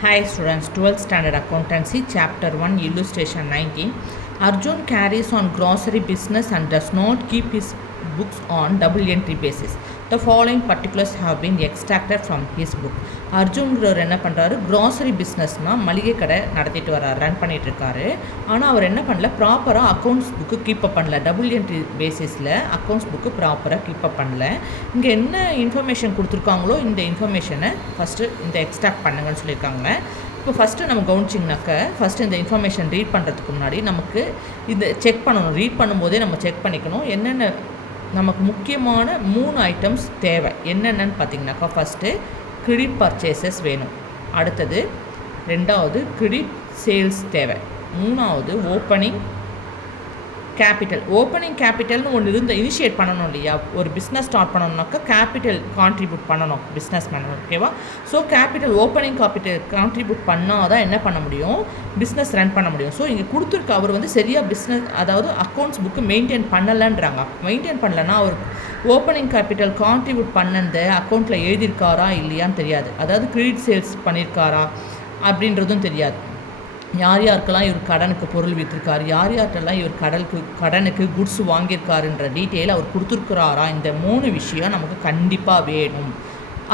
Hi students, 12th standard accountancy chapter 1 illustration 19. Arjun carries on grocery business and does not keep his books on double entry basis. The following particulars have been extracted from his book. அர்ஜுன்கிறவர் என்ன பண்ணுறாரு, grocery பிஸ்னஸ்னால் மளிகை கடை நடத்திட்டு வர்றாரு, run பண்ணிகிட்ருக்காரு. ஆனால் அவர் என்ன பண்ணல, ப்ராப்பராக அக்கௌண்ட்ஸ் புக்கு கீப்பப் பண்ணல. டபுள் என்ட்ரி பேசிஸில் அக்கௌண்ட்ஸ் புக்கு ப்ராப்பராக கீப்பப் பண்ணல. இங்கே என்ன இன்ஃபர்மேஷன் கொடுத்துருக்காங்களோ இந்த இன்ஃபர்மேஷனை ஃபஸ்ட்டு இந்த எக்ஸ்ட்ராக்ட் பண்ணுங்கன்னு சொல்லியிருக்காங்க. இப்போ ஃபஸ்ட்டு நம்ம கவனிச்சிங்கனாக்க, ஃபஸ்ட்டு இந்த இன்ஃபர்மேஷன் ரீட் பண்ணுறதுக்கு முன்னாடி நமக்கு இந்த செக் பண்ணணும். ரீட் பண்ணும்போதே நம்ம செக் பண்ணிக்கணும் என்னென்ன நமக்கு முக்கியமான 3 ஐட்டம்ஸ் தேவை. என்னென்னு பார்த்தீங்கன்னாக்கா, ஃபஸ்ட்டு கிரெடிட் பர்ச்சேசஸ் வேணும், அடுத்தது 2வது கிரெடிட் சேல்ஸ் தேவை, 3வது ஓப்பனிங் கேபிட்டல். ஓப்பனிங் கேபிட்டல்னு ஒன்று இனிஷியேட் பண்ணணும் இல்லையா, ஒரு பிஸ்னஸ் ஸ்டார்ட் பண்ணணும்னாக்கா கேபிட்டல் கான்ட்ரிபியூட் பண்ணணும் பிஸ்னஸ் பண்ணணும், ஓகேவா. So capital opening capital contribute பண்ணால் தான் என்ன பண்ண முடியும், பிஸ்னஸ் ரன் பண்ண முடியும். ஸோ இங்கே கொடுத்துருக்க அவர் சரியாக பிஸ்னஸ், அதாவது அக்கௌண்ட்ஸ் புக்கு மெயின்டைன் பண்ணலைன்றாங்க. மெயின்டைன் பண்ணலைன்னா அவர் ஓப்பனிங் கேபிட்டல் கான்ட்ரிபியூட் பண்ணது அக்கௌண்ட்டில் எழுதியிருக்காரா இல்லையான்னு தெரியாது. அதாவது கிரெடிட் சேல்ஸ் பண்ணியிருக்காரா அப்படின்றதும் தெரியாது. யார் யாருக்கெல்லாம் இவர் கடனுக்கு பொருள் விற்றுருக்காரு, யார் யார்கிட்டெல்லாம் இவர் கடனுக்கு குட்ஸ் வாங்கியிருக்காருன்ற டீட்டெயில் அவர் கொடுத்துருக்குறாரா, இந்த 3 விஷயம் நமக்கு கண்டிப்பாக வேணும்.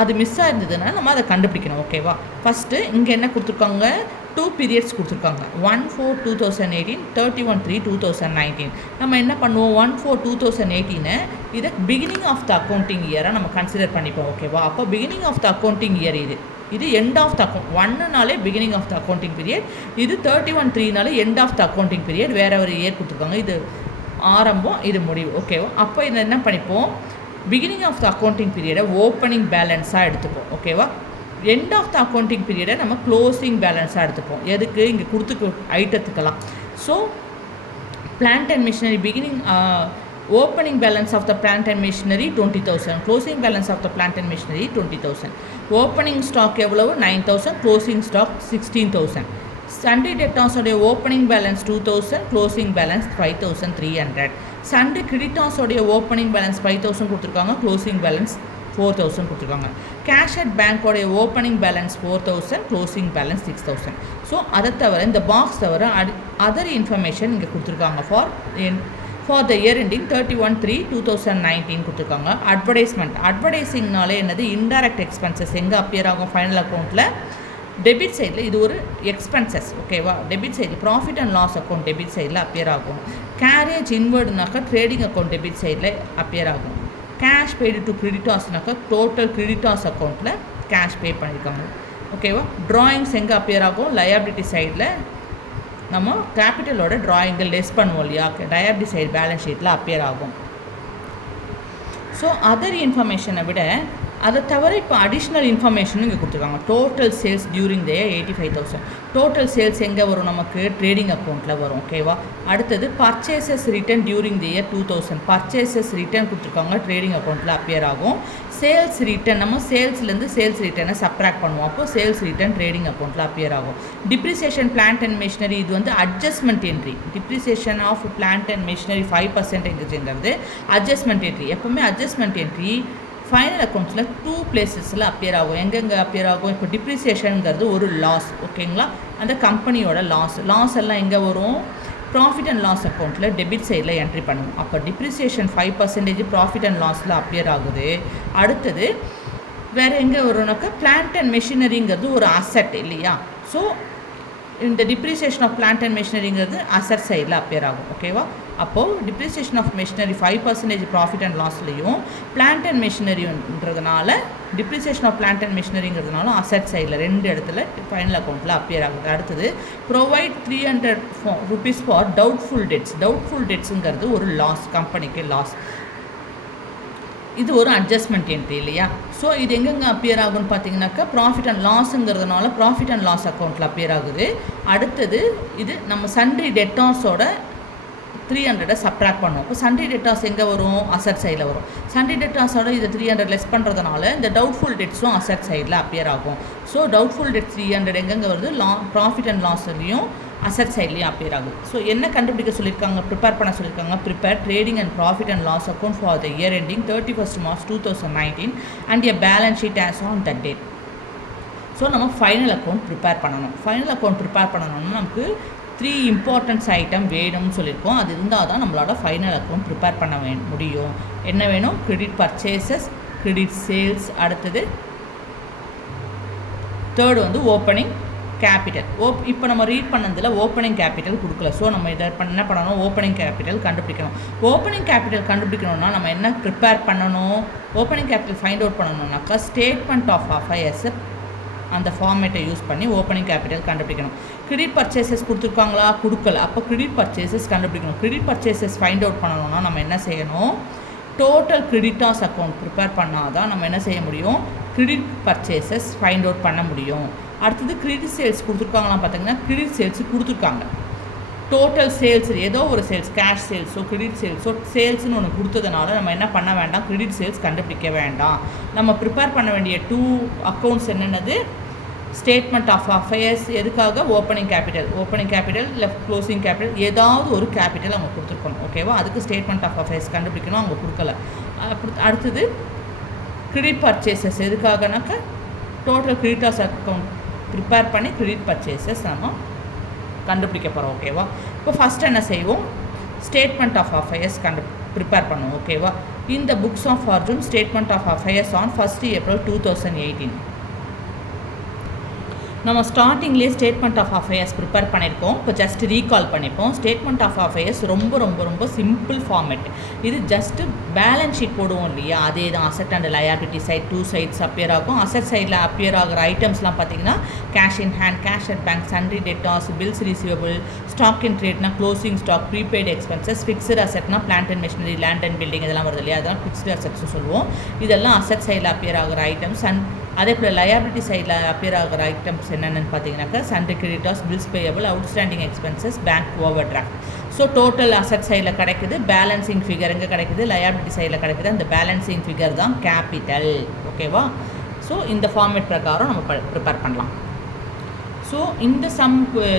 அது மிஸ் ஆயிருந்ததுன்னா நம்ம அதை கண்டுபிடிக்கணும், ஓகேவா. ஃபஸ்ட்டு இங்கே என்ன கொடுத்துருக்காங்க, 2 பீரியட்ஸ் கொடுத்துருக்காங்க. 1/4/2018, 31/3/2019. நம்ம என்ன பண்ணுவோம், 1/4/2018 இதை பிகினிங் ஆஃப் த அக்கௌண்டிங் இயராக நம்ம கன்சிடர் பண்ணிப்போம், ஓகேவா. அப்போ beginning of the accounting year இது எண்ட் ஆஃப் த அக்கௌண்ட். 1னாலே beginning of the accounting period, இது 31/3னாலே end of the accounting period. வேறு ஒரு இயர் கொடுத்துருக்காங்க, இது ஆரம்பம், இது முடிவு, ஓகேவா. அப்போ இதை என்ன பண்ணிப்போம், பிகினிங் ஆஃப் த அக்கௌண்டிங் பீரியடை ஓப்பனிங் பேலன்ஸாக எடுத்துப்போம், ஓகேவா. எண்ட் ஆஃப் த அக்கௌண்டிங் பீரியடை நம்ம க்ளோசிங் பேலன்ஸாக எடுத்துப்போம். எதுக்கு, இங்கே கொடுத்துக்க ஐட்டத்துக்கெல்லாம். ஸோ plant and machinery beginning opening balance of the plant and machinery 20,000, closing balance of the plant and machinery 20,000. opening stock எவ்வளவு 9,000, closing stock 16,000. sundry debtors உடைய opening balance 2,000, closing balance 5,300. sundry creditors உடைய opening balance 5,000 கொடுத்துருக்காங்க, closing balance 4,000 கொடுத்துருக்காங்க. Cash at bank உடைய opening balance 4,000, closing balance 6,000. So அதை தவிர இந்த box தவிர அதர் இன்ஃபர்மேஷன் இங்கே கொடுத்துருக்காங்க ஃபார் த இயர் எண்டிங் 31/3/2019 கொடுத்துருக்காங்க. அட்வர்டைஸிங்னாலே என்னது, இன்டைரக்ட் எக்ஸ்பென்சஸ் எங்கே அப்பியர் ஆகும், ஃபைனல் அக்கௌண்ட்டில் டெபிட் சைடில் இது ஒரு எக்ஸ்பென்சஸ், ஓகேவா. டெபிட் சைடில் profit and loss account debit சைடில் அப்பியர் ஆகும். கேரேஜ் இன்வர்டுனாக்கா ட்ரேடிங் அக்கௌண்ட் டெபிட் சைடில் அப்பியர் ஆகும். கேஷ் பெய்டு டு கிரெடிட்டார்ஸ்னாக்கா டோட்டல் கிரெடிட்டார்ஸ் அக்கௌண்ட்டில் கேஷ் பே பண்ணியிருக்காங்க, ஓகேவா. ட்ராயிங்ஸ் எங்கே அப்பியர் ஆகும், லயபிலிட்டி சைடில் நம்ம கேபிட்டலோட ட்ராயிங்கை லெஸ் பண்ணுவோம் இல்லையா, லயபிலிட்டி சைடு பேலன்ஸ் ஷீட்டில் அப்பியர் ஆகும். ஸோ அதர் இன்ஃபர்மேஷனை விட அதை தவிர இப்போ அடிஷ்னல் இன்ஃபர்மேஷனும் இங்கே கொடுத்துருக்காங்க. Total sales during the 85,000. Total sales எங்கே வரும், நமக்கு ட்ரேடிங் அக்கௌண்ட்டில் வரும், ஓகேவா. அடுத்தது purchases return during the year 2,000. Purchases return கொடுத்துருக்காங்க, ட்ரேடிங் அக்கௌண்ட்டில் அப்பியர் ஆகும். சேல்ஸ் ரிட்டர்ன் நம்ம சேல்ஸ்லேருந்து சேல்ஸ் ரிட்டர்னை சப்ராக்ட் பண்ணுவோம், அப்போ சேல்ஸ் ரிட்டர்ன் ட்ரேடிங் அக்கௌண்ட்டில் அப்பியர் ஆகும். டிப்ரிசியேஷன் பிளான்ட் அண்ட் மிஷினரி இது adjustment entry. Depreciation of plant and machinery 5%ங்கிறது அட்ஜஸ்ட்மெண்ட் என்ட்ரி. எப்போவுமே அட்ஜஸ்ட்மெண்ட் என்ட்ரி ஃபைனல் அக்கௌண்ட்ஸில் 2 பிளேசஸில் அப்பியர் ஆகும். எங்கெங்கே அப்பியர் ஆகும், இப்போ டிப்ரிசியேஷனுங்கிறது ஒரு லாஸ், ஓகேங்களா. அந்த கம்பெனியோட லாஸ் எல்லாம் எங்கே வரும், ப்ராஃபிட் அண்ட் லாஸ் அக்கௌண்ட்டில் டெபிட் சைடில் என்ட்ரி பண்ணுவோம். அப்போ டிப்ரிசியேஷன் 5% ப்ராஃபிட் அண்ட் லாஸில் அப்பியர் ஆகுது. அடுத்தது வேறு எங்கே வரும்னாக்கா, பிளான்ட் அண்ட் மெஷினரிங்கிறது ஒரு அசட் இல்லையா. ஸோ இந்த டிப்ரிசியேஷன் ஆஃப் பிளான்ட் அண்ட் மெஷினரிங்கிறது அசட் சைடில் அப்பியர் ஆகும், ஓகேவா. அப்போது depreciation of machinery 5% profit and லாஸ்லையும், பிளான்ட் அண்ட் மெஷினரின்றதுனால டிப்ரிசியேஷன் ஆஃப் பிளான்ட் அண்ட் மெஷினரிங்கிறதுனாலும் அசட் சைடில் 2 இடத்துல ஃபைனல் அக்கௌண்ட்டில் அப்பியர் ஆகுது. அடுத்தது provide 300 rupees for doubtful debts. Doubtful டெட்ஸுங்கிறது ஒரு லாஸ், கம்பெனிக்கு லாஸ். இது ஒரு அட்ஜஸ்ட்மெண்ட் என்ட்ரி இல்லையா. ஸோ இது எங்கெங்கே அப்பியர் ஆகுன்னு பார்த்தீங்கன்னாக்கா, ப்ராஃபிட் அண்ட் லாஸுங்கிறதுனால ப்ராஃபிட் அண்ட் லாஸ் அக்கௌண்ட்டில் அப்பியர் ஆகுது. அடுத்தது இது நம்ம சன்ட்ரி டெட்டார்ஸோட 300 சப்ராக்ட் பண்ணுவோம். இப்போ சன்ட்ரி டெட்டார்ஸ் எங்கே வரும், அசட் சைடில் வரும். சன்ட்ரி டெட்டார்ஸோட இது 300 லெஸ் பண்ணுறதுனால இந்த டவுட்ஃபுல் டெட்ஸும் அசட் சைடில் அப்பியர் ஆகும். ஸோ டவுட்ஃபுல் டெட்ஸ் 300 எங்கெங்கே வருது, ப்ராஃபிட் அண்ட் லாஸ்லையும் அசட் சைட்லேயும் அப்பியர் ஆகுது. ஸோ என்ன கண்டுபிடிக்க சொல்லியிருக்காங்க, ப்ரிப்பேர் பண்ண சொல்லியிருக்காங்க. Prepare trading and profit and loss account for the year ending 31st March 2019 and a balance sheet as on that date. So நம்ம ஃபைனல் அக்கௌண்ட் ப்ரிப்பேர் பண்ணணும். ஃபைனல் அக்கௌண்ட் ப்ரிப்பேர் பண்ணணும்னா நமக்கு 3 இம்பார்ட்டன்ஸ் ஐட்டம் வேணும்னு சொல்லியிருக்கோம். அது இருந்தால் தான் நம்மளோட ஃபைனல் அக்கௌண்ட் ப்ரிப்பேர் பண்ண முடியும். என்ன வேணும்? கிரெடிட் பர்ச்சேசஸ், கிரெடிட் சேல்ஸ், அடுத்தது தேர்டு வந்து ஓப்பனிங் கேபிட்டல். இப்போ நம்ம ரீட் பண்ணதில் ஓப்பனிங் கேபிட்டல் கொடுக்கல. ஸோ நம்ம இதை என்ன பண்ணணும்? ஓப்பனிங் கேபிட்டல் கண்டுபிடிக்கணும். ஓப்பனிங் கேபிட்டல் கண்டுபிடிக்கணும்னா நம்ம என்ன ப்ரிப்பேர் பண்ணணும்? ஓப்பனிங் கேபிட்டல் ஃபைண்ட் அவுட் பண்ணணும்னாக்கா ஸ்டேட்மெண்ட் ஆஃப் அஃபயர்ஸ் அந்த ஃபார்மேட்டை யூஸ் பண்ணி ஓப்பனிங் கேபிட்டல் கண்டுபிடிக்கணும். கிரெடிட் பர்ச்சேசஸ் கொடுத்துருக்காங்களா? கொடுக்கல. அப்போ கிரெடிட் பர்ச்சேசஸ் கண்டுபிடிக்கணும். கிரெடிட் பர்ச்சேசஸ் ஃபைண்ட் அவுட் பண்ணணும்னா நம்ம என்ன செய்யணும்? டோட்டல் கிரெடிட்டார்ஸ் அக்கௌண்ட் ப்ரிப்பேர் பண்ணால் தான் நம்ம என்ன செய்ய முடியும்? கிரெடிட் பர்ச்சேசஸ் ஃபைண்ட் அவுட் பண்ண முடியும். அடுத்தது கிரெடிட் சேல்ஸ் கொடுத்துருக்காங்களாம் பார்த்தீங்கன்னா கிரெடிட் சேல்ஸு கொடுத்துருக்காங்க. டோட்டல் சேல்ஸ் ஏதோ ஒரு சேல்ஸ், கேஷ் சேல்ஸோ கிரெடிட் சேல்ஸோ சேல்ஸ்னு ஒன்று கொடுத்ததுனால நம்ம என்ன பண்ண வேண்டாம்? கிரெடிட் சேல்ஸ் கண்டுபிடிக்க வேண்டாம். நம்ம ப்ரிப்பேர் பண்ண வேண்டிய 2 அக்கௌண்ட்ஸ் என்னென்னது? Statement of affairs. எதுக்காக? Opening capital. ஓப்பனிங் கேபிட்டல் இல்லை க்ளோசிங் கேபிட்டல், ஏதாவது ஒரு கேபிட்டல் அவங்க கொடுத்துருக்கணும். ஓகேவா? அதுக்கு ஸ்டேட்மெண்ட் ஆஃப் அஃபயர்ஸ் கண்டுபிடிக்கணும், அவங்க கொடுக்கல. அடுத்தது கிரெடிட் பர்ச்சேசஸ். எதுக்காகனாக்கா டோட்டல் கிரெடிட்டார்ஸ் அக்கௌண்ட் ப்ரிப்பேர் பண்ணி கிரெடிட் பர்ச்சேசஸ் நம்ம கண்டுபிடிக்க போகிறோம். ஓகேவா? இப்போ ஃபஸ்ட் என்ன செய்வோம்? ஸ்டேட்மெண்ட் ஆஃப் அஃபயர்ஸ் ப்ரிப்பேர் பண்ணுவோம். ஓகேவா? இந்த books of Arjun statement of affairs on 1st April 2018. நம்ம ஸ்டார்டிங்லேயே ஸ்டேட்மெண்ட் ஆஃப் அஃபயர்ஸ் ப்ரிப்பேர் பண்ணியிருக்கோம். இப்போ ஜஸ்ட் ரீகால் பண்ணிப்போம். ஸ்டேட்மெண்ட் ஆஃப் அஃபயர்ஸ் ரொம்ப ரொம்ப ரொம்ப சிம்பிள் ஃபார்மேட். இது ஜஸ்ட்டு பேலன்ஸ் ஷீட் போடுவோம் இல்லையா? அதே தான். Asset and liability side 2 sides appear ஆகும். அசட் சைடில் அப்பியர் ஆகிற ஐட்டம்ஸ்லாம் பார்த்தீங்கன்னா cash in hand, cash at bank, sundry debtors, bills receivable, stock in ட்ரேட்னா closing stock, prepaid expenses, fixed அசட்னா plant and machinery, land and building இதெல்லாம் வருது இல்லையா? அதெல்லாம் ஃபிக்ஸ்டு அசட்ஸ்னு சொல்லுவோம். இதெல்லாம் அசட் சைடில் அப்பியர் ஆகிற ஐட்டம்ஸ். அதே போல் லயபிலிட்டி சைடில் அப்பியர் ஆகிற ஐட்டம்ஸ் என்னென்னு பார்த்தீங்கன்னாக்கா sundry creditors, bills payable, outstanding expenses, bank overdraft. So total asset சைடில் கிடைக்குது. பேலன்சிங் ஃபிகர் எங்கே கிடைக்குது? லயபிலிட்டி சைடில் கிடைக்குது. அந்த பேலன்சிங் ஃபிகர் தான் கேபிட்டல். ஓகேவா? ஸோ இந்த ஃபார்மேட் பிரகாரம் நம்ம ப்ரிப்பேர் பண்ணலாம். ஸோ இந்த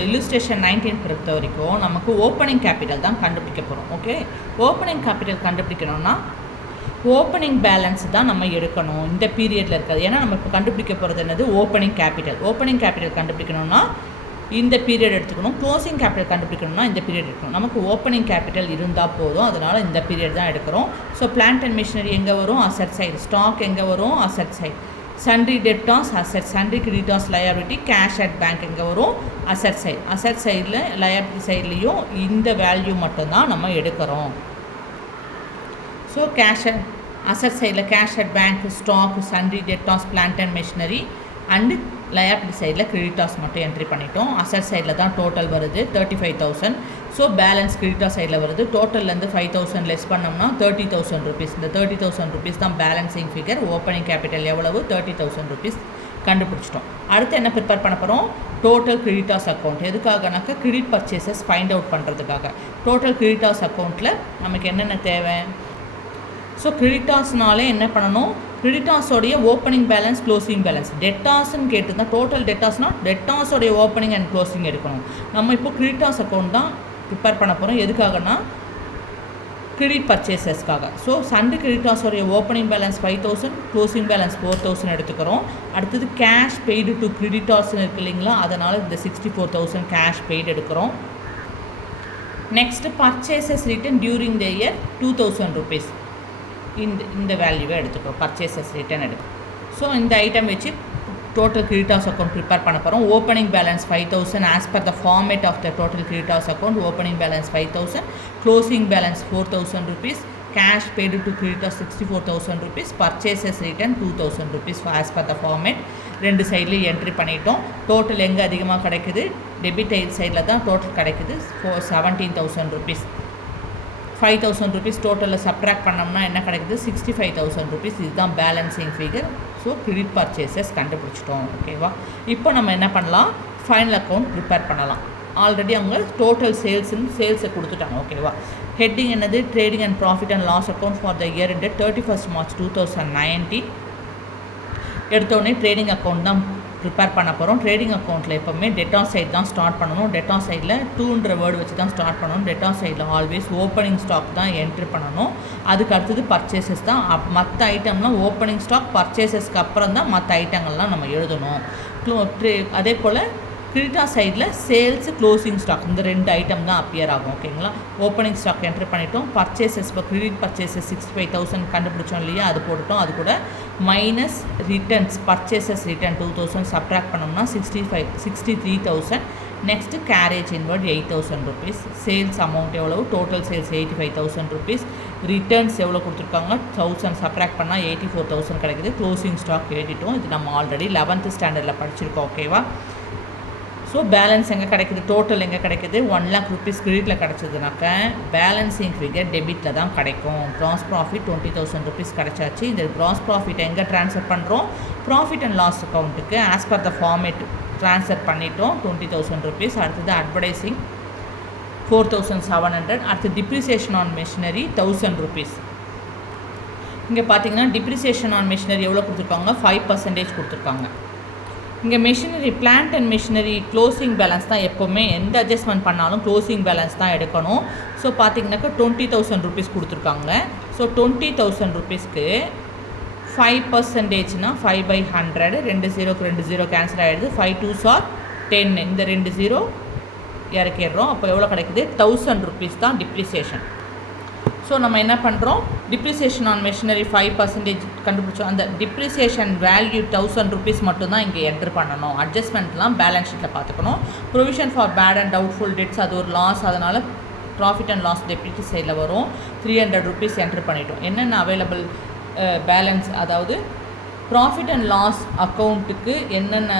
இல்லுஸ்ட்ரேஷன் 19 பொறுத்த வரைக்கும் நமக்கு ஓப்பனிங் கேபிட்டல் தான் கண்டுபிடிக்க போகிறோம். ஓகே, ஓப்பனிங் கேபிட்டல் கண்டுபிடிக்கணும்னா ஓப்பனிங் பேலன்ஸ் தான் நம்ம எடுக்கணும் இந்த பீரியடில் இருக்கிறது. ஏன்னா நம்ம இப்போ கண்டுபிடிக்க போகிறது என்னது? Opening capital. ஓப்பனிங் கேபிட்டல் கண்டுபிடிக்கணும்னா இந்த பீரியட் எடுத்துக்கணும். க்ளோசிங் கேபிட்டல் கண்டுபிடிக்கணும்னா இந்த பீரியட் எடுக்கணும். நமக்கு ஓப்பனிங் கேபிட்டல் இருந்தால் போதும். அதனால் இந்த பீரியட் தான் எடுக்கிறோம். ஸோ பிளான்ட் அண்ட் மிஷினரி எங்கே வரும்? Asset side. ஸ்டாக் எங்கே வரும்? Asset side. Sundry debtors asset, sundry creditors liability, cash at bank எங்கே வரும்? Asset side. அசட் சைடில் லயபிலிட்டி சைட்லேயும் இந்த வேல்யூ மட்டும்தான் நம்ம எடுக்கிறோம். ஸோ அசட் சைடில் cash at bank, stock, sundry debtors, plant and machinery and liability சைடில் கிரெடிட்டார்ஸ் மட்டும் என்ட்ரி பண்ணிட்டோம். அசட் சைடில் தான் டோட்டல் வருது 35,000. ஸோ பேலன்ஸ் கிரெடிட்டார் சைடில் வருது. டோட்டல்லேருந்து 5,000 லெஸ் பண்ணோம்னா 30,000 ருபீஸ். இந்த 30,000 ருபீஸ் தான் பேலன்சிங் ஃபிகர். ஓப்பனிங் கேபிட்டல் எவ்வளவு? 30,000 ருபீஸ் கண்டுபிடிச்சிட்டோம். அடுத்து என்ன ப்ரிப்பேர் பண்ண போகிறோம்? Total creditors account. எதுக்காகனாக்கா கிரெடிட் பர்ச்சேசஸ் ஃபைண்ட் அவுட் பண்ணுறதுக்காக. டோட்டல் கிரெடிட்டார்ஸ் அக்கௌண்ட்டில் நமக்கு என்னென்ன தேவை? ஸோ கிரெடிட்டார்ஸ்னாலே என்ன பண்ணணும்? கிரெடிட்டார்ஸோடைய ஓப்பனிங் பேலன்ஸ், க்ளோசிங் பேலன்ஸ். டெட்டார்ஸ்ன்னு கேட்டுருந்தா டோட்டல் டெட்டார்ஸ்னால் டெட்டார்ஸோடைய ஓப்பனிங் அண்ட் க்ளோசிங் எடுக்கணும். நம்ம இப்போ கிரெடிட்டார்ஸ் அக்கௌண்ட் தான் ப்ரிப்பேர் பண்ண போகிறோம். எதுக்காகனா கிரெடிட் பர்ச்சேசஸ்க்காக. ஸோ சன்ரி கிரெடிட்டார்ஸோடைய ஓப்பனிங் பேலன்ஸ் 5,000, க்ளோசிங் பேலன்ஸ் 4,000 எடுத்துக்கிறோம். அடுத்தது கேஷ் பெய்டு டு கிரெடிட்டார்ஸ்னு இருக்குது இல்லைங்களா? அதனால் இந்த 64,000 கேஷ் பெய்டு எடுக்கிறோம். Next purchases return during the year 2,000 rupees. இந்த வேல்யூவை எடுத்துக்கிறோம். பர்ச்சேசஸ் ரிட்டன் எடுக்கும். ஸோ இந்த ஐட்டம் வச்சு டோட்டல் கிரெடிட்டார்ஸ் அக்கௌண்ட் ப்ரிப்பேர் பண்ண போகிறோம். Opening balance 5,000 as per the format of the total creditors account. Opening balance 5,000, closing balance 4,000 rupees, cash paid to creditors 64,000 rupees, purchases return 2,000 rupees as per the format. ரெண்டு சைட்லேயும் entry பண்ணிட்டோம். Total எங்கே அதிகமாக கிடைக்குது? Debit சைடில் தான் total கிடைக்குது. 17,000 rupees. 5,000 rupees டோட்டலில் subtract பண்ணோம்னா என்ன கிடைக்குது? 65,000 ருபீஸ். இதுதான் balancing figure. So credit purchases கண்டுபிடிச்சிட்டோம். ஓகேவா? இப்போ நம்ம என்ன பண்ணலாம்? ஃபைனல் அக்கௌண்ட் ப்ரிப்பேர் பண்ணலாம். ஆல்ரெடி அவங்க டோட்டல் சேல்ஸை கொடுத்துட்டாங்க. ஓகேவா? ஹெட்டிங் என்னது? Trading and profit and loss account for the year ended 31st March 2019. எடுத்தோடனே ட்ரேடிங் அக்கௌண்ட் தான் ப்ரிப்பேர் பண்ண போகிறோம். ட்ரேடிங் அக்கௌண்ட்டில் எப்போவுமே டெட்டார் சைட் தான் ஸ்டார்ட் பண்ணணும். டெட்டார் சைடில் 2ன்ற வேர்டு வச்சு தான் ஸ்டார்ட் பண்ணணும். டெட்டார் சைடில் ஆல்வேஸ் ஓப்பனிங் ஸ்டாக் தான் என்ட்ரி பண்ணணும். அதுக்கு அடுத்தது பர்ச்சேசஸ் தான். மற்ற ஐட்டம்லாம் ஓப்பனிங் ஸ்டாக் பர்ச்சேசஸ்க்கு அப்புறம் தான் மற்ற ஐட்டங்கள்லாம் நம்ம எழுதணும். அதே போல் கிரெடிட்டார் சைடில் சேல்ஸு க்ளோசிங் ஸ்டாக் இந்த 2 ஐட்டம் தான் அப்பியர் ஆகும். ஓகேங்களா. ஓப்பனிங் ஸ்டாக் என்ட்ரி பண்ணிட்டோம். பர்ச்சேசஸ் இப்போ கிரெடிட் பர்ச்சேசஸ் 65,000 கண்டுபிடிச்சோம் இல்லையா, அது போட்டுட்டோம். அது கூட minus returns purchases return 2,000 subtract பண்ணோம்னா 63,000. Next carriage inward 8,000 rupees. Sales amount எவ்வளவு? Total sales 85,000 rupees. ரிட்டர்ன்ஸ் எவ்வளோ கொடுத்துருக்காங்க? 1000 சப்ட்ராக்ட் பண்ணால் 84,000 கிடைக்குது. க்ளோசிங் ஸ்டாக் எழுதிட்டோம். இது நம்ம ஆல்ரெடி 11th ஸ்டாண்டர்டில் படிச்சிருக்கோம். ஓகேவா. ஸோ பேலன்ஸ் எங்கே கிடைக்குது? டோட்டல் எங்கே கிடைக்குது? 1 lakh ருபீஸ் கிரெடிட்டில் கிடச்சதுனாக்க பேலன்ஸிங் ஃபிகர் டெபிட்டில் தான் கிடைக்கும். கிராஸ் ப்ராஃபிட் 20,000 ருபீஸ் கிடச்சாச்சு. இந்த கிராஸ் ப்ராஃபிட் எங்கே ட்ரான்ஸ்ஃபர் பண்ணுறோம்? ப்ராஃபிட் அண்ட் லாஸ் அக்கௌண்ட்டுக்கு as per the format transfer பண்ணிட்டோம். 20,000 ருபீஸ். அடுத்தது அட்வர்டைஸிங் 4,700. அடுத்து டிப்ரிசியேஷன் ஆன் மெஷினரி 1,000 ருபீஸ். இங்கே பார்த்தீங்கன்னா டிப்ரிசியேஷன் ஆன் மெஷினரி எவ்வளோ கொடுத்துருக்காங்க? 5% கொடுத்துருக்காங்க. இங்கே machinery plant and machinery closing balance தான் எப்போவுமே எந்த அட்ஜஸ்ட்மெண்ட் பண்ணாலும் க்ளோசிங் பேலன்ஸ் தான் எடுக்கணும். ஸோ பார்த்தீங்கன்னாக்கா 20,000 ருபீஸ் கொடுத்துருக்காங்க. ஸோ 20,000 ருபீஸ்க்கு 5%னா 5/100. 2 0க்கு 2 0 கேன்சல் ஆகிடுது. 5 2s are 10. இந்த 2 0 இறக்கிடுறோம். அப்போ எவ்வளோ கிடைக்குது? 1,000 ருபீஸ் தான் டிப்ரிசியேஷன். ஸோ நம்ம என்ன பண்ணுறோம்? டிப்ரிசியேஷன் ஆன் மெஷினரி 5% கண்டுபிடிச்சோம். அந்த டிப்ரிசியேஷன் வேல்யூ 1,000 ருபீஸ் மட்டும்தான் இங்கே என்ட்ரு பண்ணணும். அட்ஜஸ்ட்மெண்ட்லாம் பேலன்ஸ் ஷீட்டில் பார்த்துக்கணும். Provision for bad and doubtful debts அது ஒரு லாஸ், அதனால் ப்ராஃபிட் அண்ட் லாஸ் டெபிட் சைடில் வரும். 300 ருபீஸ் என்ட்ரு பண்ணிட்டோம். என்னென்ன அவைலபிள் பேலன்ஸ், அதாவது ப்ராஃபிட் அண்ட் லாஸ் அக்கௌண்ட்டுக்கு என்னென்ன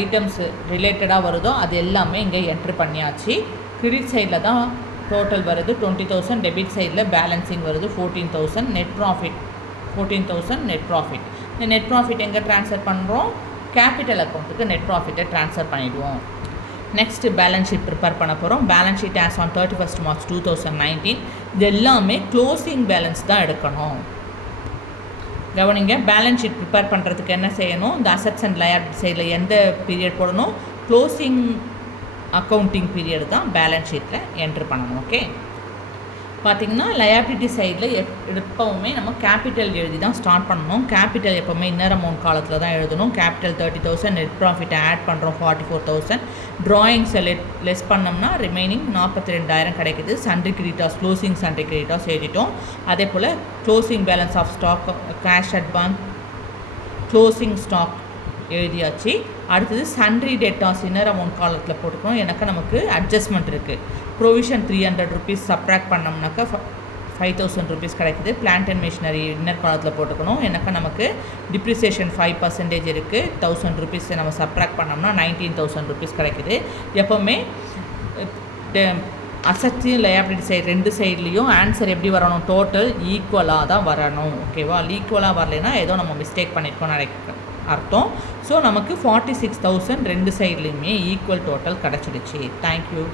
ஐட்டம்ஸ் ரிலேட்டடாக வருதோ அது எல்லாமே இங்கே என்ட்ரு பண்ணியாச்சு. கிரெடிட் சைடில் தான் டோட்டல் வருது 20,000. டெபிட் சைடில் பேலன்சிங் வருது 14,000. Net profit 14,000 net profit. இந்த நெட் ப்ராஃபிட் எங்கே ட்ரான்ஸ்ஃபர் பண்ணுறோம்? கேபிட்டல் அக்கௌண்ட்டுக்கு நெட் ப்ராஃபிட்டை ட்ரான்ஸ்ஃபர் பண்ணிவிடுவோம். நெக்ஸ்ட்டு பேலன்ஸ் ஷீட் ப்ரிப்பேர் பண்ண போகிறோம். Balance sheet as on 31st March 2019. இது எல்லாமே க்ளோசிங் பேலன்ஸ் தான் எடுக்கணும். கவனிங்க, பேலன்ஸ் ஷீட் ப்ரிப்பேர் பண்ணுறதுக்கு என்ன செய்யணும்? இந்த அசட்ஸ் அண்ட் லயபிலிட்டி சைடில் எந்த பீரியட் போடணும்? க்ளோசிங் அக்கௌண்டிங் பீரியட் தான் பேலன்ஸ் ஷீட்டில் என்ட்ரு பண்ணணும். ஓகே. பார்த்திங்கன்னா லயபிலிட்டி சைடில் எப்போவுமே நம்ம கேபிட்டல் எழுதி தான் ஸ்டார்ட் பண்ணணும். கேபிட்டல் எப்போவுமே இன்னர் அமௌண்ட் காலத்தில் தான் எழுதணும். கேபிட்டல் 30,000. நெட் ப்ராஃபிட்டை ஆட் பண்ணுறோம் 44,000. ட்ராயிங்ஸை லெஸ் பண்ணோம்னா ரிமைனிங் 42,000 கிடைக்குது. Sundry creditors closing sundry creditors எழுதிட்டோம். அதே போல் closing balance of stock cash advance closing stock எழுதியாச்சு. அடுத்தது சன்ட்ரி டெட்டார்ஸ் இன்னர் அமௌண்ட் காலத்தில் போட்டுக்கணும். எனக்கு நமக்கு அட்ஜஸ்ட்மெண்ட் இருக்குது. ப்ரொவிஷன் 300 ருபீஸ் சப்ட்ராக்ட் பண்ணோம்னாக்கா 5,000 ருபீஸ் கிடைக்குது. பிளான்ட் அண்ட் மிஷினரி இன்னர் காலத்தில் போட்டுக்கணும். எனக்கு நமக்கு டிப்ரிசியேஷன் 5% இருக்குது. 1,000 ருபீஸ் நம்ம சப்ட்ராக்ட் பண்ணோம்னா 19,000 ருபீஸ் கிடைக்குது. எப்போவுமே அசட்ஸையும் லயபிலிட்டி சைடு 2 சைட்லேயும் ஆன்சர் எப்படி வரணும்? டோட்டல் ஈக்குவலாக தான் வரணும். ஓகேவா. ஈக்குவலாக வரலைன்னா ஏதோ நம்ம மிஸ்டேக் பண்ணியிருக்கோம் அர்த்தம். ஸோ நமக்கு 46,000 2 சைட்லேயுமே ஈக்குவல் டோட்டல் கிடச்சிடுச்சு. தேங்க்யூ.